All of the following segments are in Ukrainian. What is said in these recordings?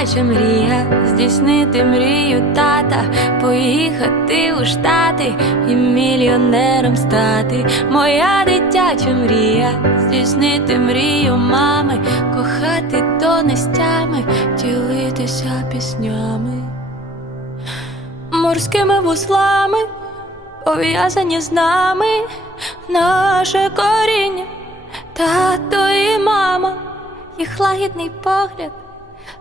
дитяча мрія, здійснити мрію тата, поїхати у штати і мільйонером стати. Моя дитяча мрія, здійснити мрію мами, кохати до нестями, ділитися піснями, морськими вуслами, пов'язані з нами, наше коріння, їх лагідний погляд.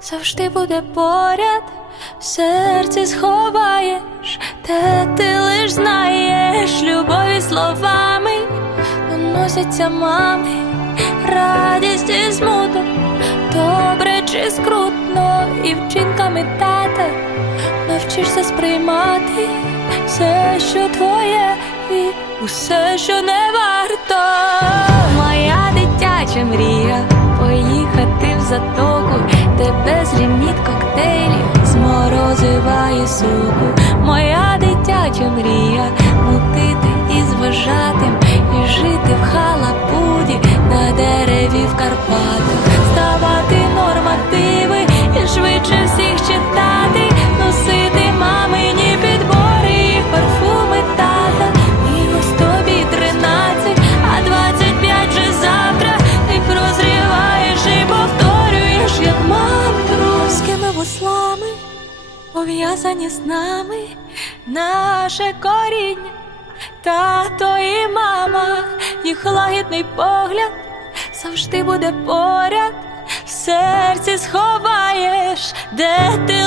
Завжди буде поряд, в серці сховаєш, те ти лиш знаєш, любові словами. Доносяться мами, радість і смуток, добре чи скрутно, і вчинками тата. Навчишся сприймати все, що твоє, і усе, що не варто. Моя дитяча мрія поїхати в затоку, де без ліміт коктейлів з морозива і соку. Моя дитяча мрія з пов'язані з нами наше коріння, тато і мама, їх лагідний погляд завжди буде поряд, в серці сховаєш, де ти